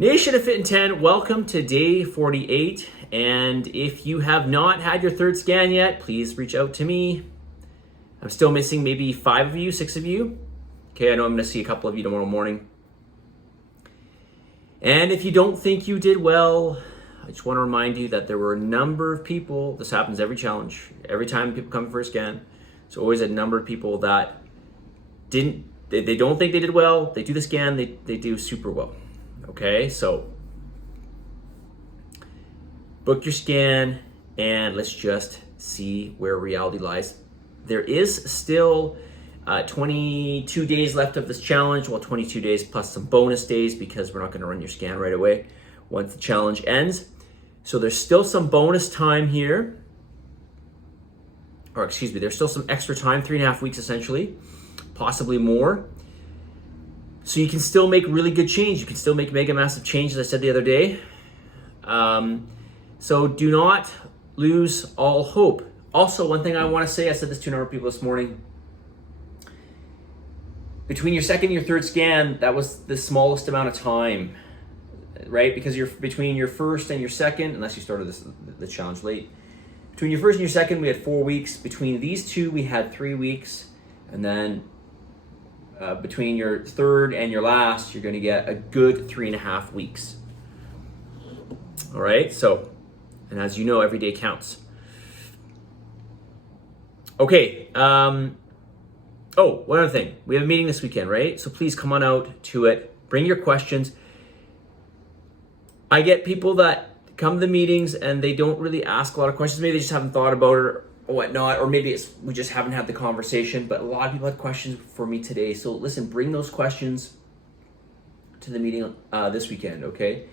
Nation of Fitin10, welcome to day 48. And if you have not had your third scan yet, please reach out to me. I'm still missing maybe 5 of you, 6 of you. Okay, I know I'm going to see a couple of you tomorrow morning. And if you don't think you did well, I just want to remind you that there were a number of people, this happens every challenge, every time people come for a scan, there's always a number of people that they don't think they did well, they do the scan, they do super well. Okay, so book your scan and let's just see where reality lies. There is still 22 days left of this challenge, well 22 days plus some bonus days because we're not going to run your scan right away once the challenge ends. So there's still some bonus time here, or excuse me, there's still some extra time, 3.5 weeks essentially, possibly more. So you can still make really good change. You can still make mega massive change, as I said the other day. So do not lose all hope. Also, one thing I want to say, I said this to a number of people this morning. Between your second and your third scan, that was the smallest amount of time, right? Because you're between your first and your second, unless you started the challenge late. Between your first and your second, we had 4 weeks. Between these two, we had 3 weeks. And then between your third and your last, you're going to get a good 3.5 weeks. All right, so, and as you know, every day counts. Okay, one other thing. We have a meeting this weekend, right? So please come on out to it. Bring your questions. I get people that come to the meetings and they don't really ask a lot of questions. Maybe they just haven't thought about it or whatnot, or maybe we just haven't had the conversation, but a lot of people had questions for me today. So listen, bring those questions to the meeting this weekend, okay?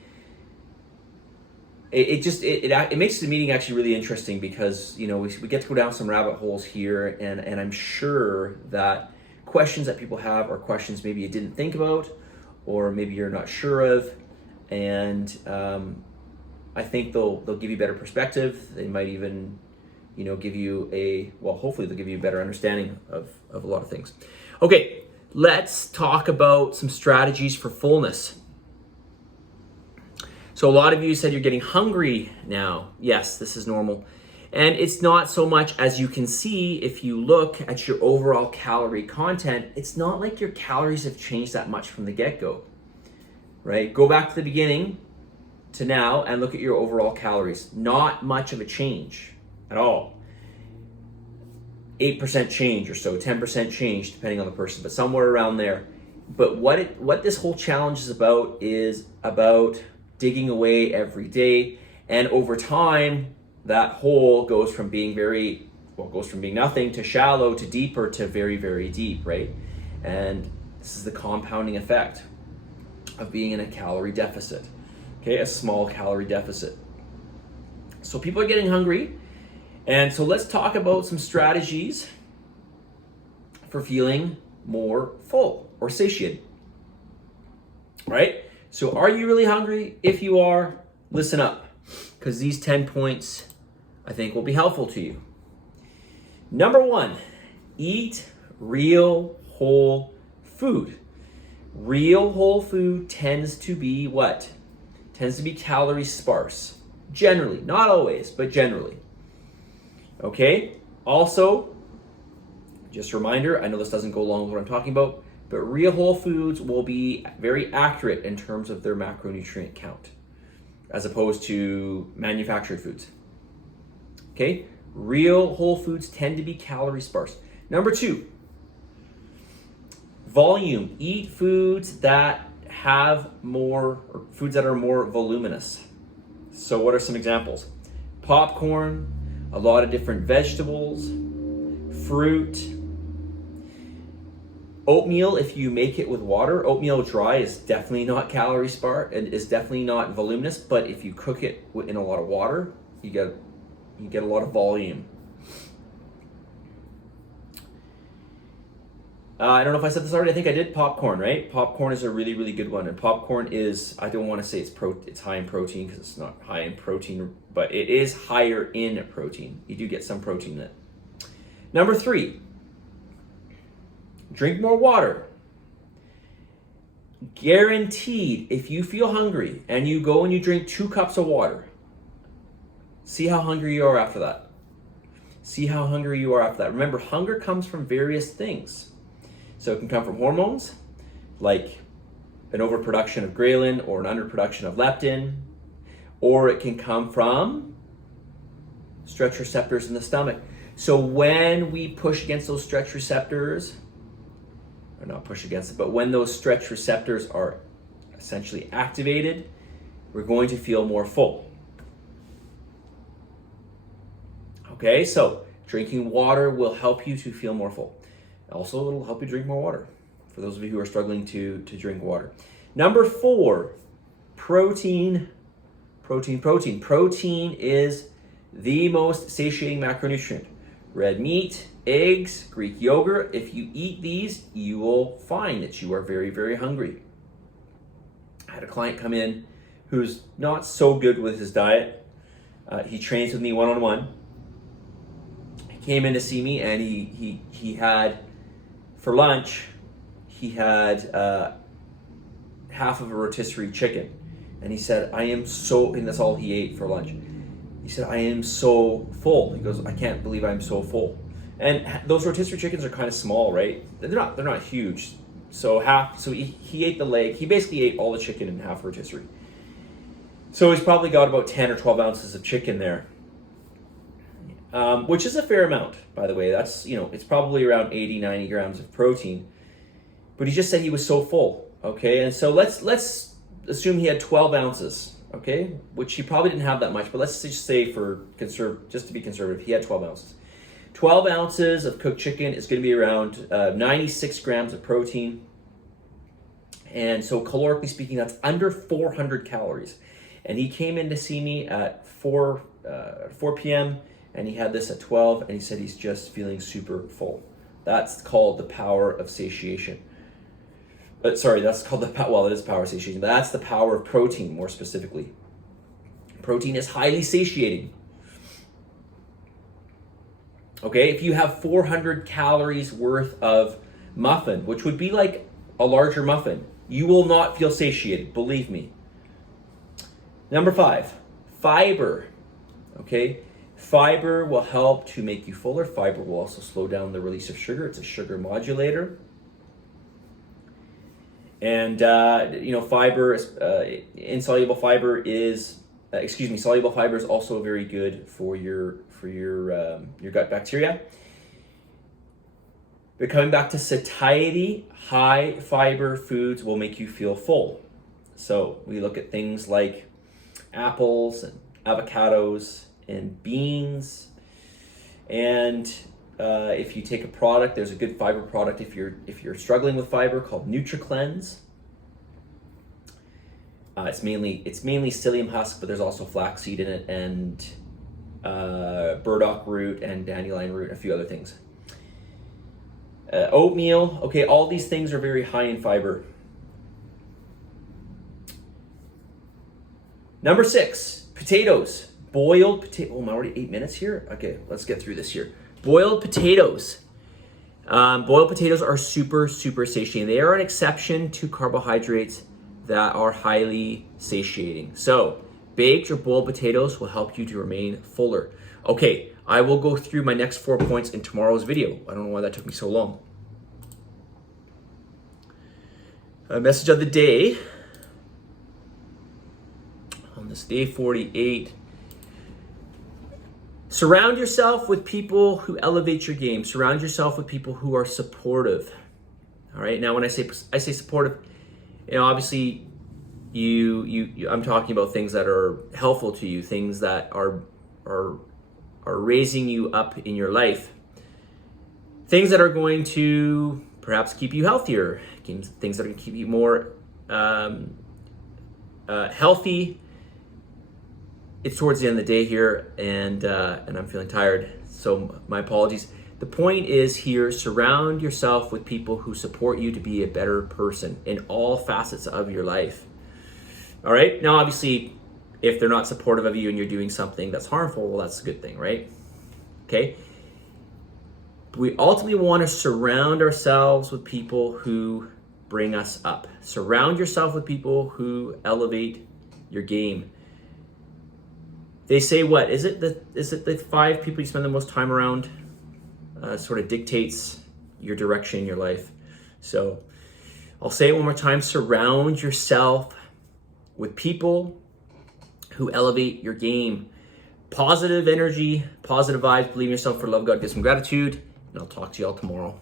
It makes the meeting actually really interesting because, you know, we get to go down some rabbit holes here, and I'm sure that questions that people have are questions maybe you didn't think about, or maybe you're not sure of, and I think they'll give you better perspective. They might even, you know, give you hopefully they'll give you a better understanding of a lot of things. Okay, let's talk about some strategies for fullness. So a lot of you said you're getting hungry now. Yes, this is normal. And it's not so much, as you can see, if you look at your overall calorie content, it's not like your calories have changed that much from the get-go, right? Go back to the beginning to now and look at your overall calories. Not much of a change at all. 8% change or so, 10% change, depending on the person, but somewhere around there. But what this whole challenge is about digging away every day, and over time that hole goes from being nothing to shallow to deeper to very, very deep, right? And this is the compounding effect of being in a calorie deficit, okay? A small calorie deficit. So people are getting hungry, and so let's talk about some strategies for feeling more full or satiated, right? So are you really hungry? If you are, listen up, because these 10 points I think will be helpful to you. Number 1, eat real whole food. Real whole food tends to be what? Tends to be calorie sparse. Generally, not always, but generally. Okay? Also, just a reminder, I know this doesn't go along with what I'm talking about, but real whole foods will be very accurate in terms of their macronutrient count, as opposed to manufactured foods. Okay? Real whole foods tend to be calorie sparse. Number 2, volume. Eat foods that have more, or foods that are more voluminous. So what are some examples? Popcorn, a lot of different vegetables, fruit. Oatmeal, if you make it with water, oatmeal dry is definitely not calorie sparse and is definitely not voluminous, but if you cook it in a lot of water, you get a lot of volume. I don't know if I said this already, I think I did. Popcorn, right? Popcorn is a really, really good one, and popcorn is, I don't want to say it's high in protein because it's not high in protein, but it is higher in protein. You do get some protein in it. Number 3, drink more water. Guaranteed, if you feel hungry and you go and you drink 2 cups of water, see how hungry you are after that. See how hungry you are after that. Remember, hunger comes from various things. So it can come from hormones, like an overproduction of ghrelin or an underproduction of leptin, or it can come from stretch receptors in the stomach. So when we push against those stretch receptors, or not push against it, but when those stretch receptors are essentially activated, we're going to feel more full. Okay, so drinking water will help you to feel more full. Also, it'll help you drink more water, for those of you who are struggling to drink water. Number 4, protein. Protein is the most satiating macronutrient. Red meat, eggs, Greek yogurt. If you eat these, you will find that you are very, very hungry. I had a client come in who's not so good with his diet. He trains with me one-on-one. He came in to see me, and he had, for lunch, he had half of a rotisserie chicken. And he said, and that's all he ate for lunch. He said, I am so full. He goes, I can't believe I'm so full. And those rotisserie chickens are kind of small, right? They're not huge. So he ate the leg. He basically ate all the chicken in half rotisserie. So he's probably got about 10 or 12 ounces of chicken there. Which is a fair amount, by the way. That's, it's probably around 80, 90 grams of protein. But he just said he was so full, okay? And so let's assume he had 12 ounces, okay? Which he probably didn't have that much, but let's just say just to be conservative, he had 12 ounces. 12 ounces of cooked chicken is going to be around 96 grams of protein. And so calorically speaking, that's under 400 calories. And he came in to see me at 4 p.m., and he had this at 12, and he said he's just feeling super full. That's called the power of satiation. That's called it is power of satiation, but that's the power of protein, more specifically. Protein is highly satiating. Okay, if you have 400 calories worth of muffin, which would be like a larger muffin, you will not feel satiated, believe me. Number 5, fiber. Okay, fiber will help to make you fuller. Fiber will also slow down the release of sugar. It's a sugar modulator. And fiber, soluble fiber is also very good for your gut bacteria. But coming back to satiety, high fiber foods will make you feel full. So we look at things like apples and avocados and beans. And if you take a product, there's a good fiber product if you're struggling with fiber called NutriCleanse. It's mainly psyllium husk, but there's also flaxseed in it, and burdock root and dandelion root, a few other things. Oatmeal, okay, all these things are very high in fiber. Number 6, potatoes. Boiled potato. Oh, I'm already 8 minutes here? Okay, let's get through this here. Boiled potatoes. Boiled potatoes are super, super satiating. They are an exception to carbohydrates that are highly satiating. So, baked or boiled potatoes will help you to remain fuller. Okay, I will go through my next 4 points in tomorrow's video. I don't know why that took me so long. Message of the day. On this day 48. Surround yourself with people who elevate your game. Surround yourself with people who are supportive. All right. Now, when I say supportive, obviously, I'm talking about things that are helpful to you, things that are raising you up in your life, things that are going to perhaps keep you healthier, things that are going to keep you more healthy. It's towards the end of the day here, and I'm feeling tired, so my apologies. The point is here, surround yourself with people who support you to be a better person in all facets of your life. All right? Now, obviously, if they're not supportive of you and you're doing something that's harmful, well, that's a good thing, right? Okay? But we ultimately want to surround ourselves with people who bring us up. Surround yourself with people who elevate your game. They say, what is it? The 5 people you spend the most time around sort of dictates your direction in your life. So I'll say it one more time. Surround yourself with people who elevate your game. Positive energy, positive vibes. Believe in yourself, for love, God, give some gratitude, and I'll talk to you all tomorrow.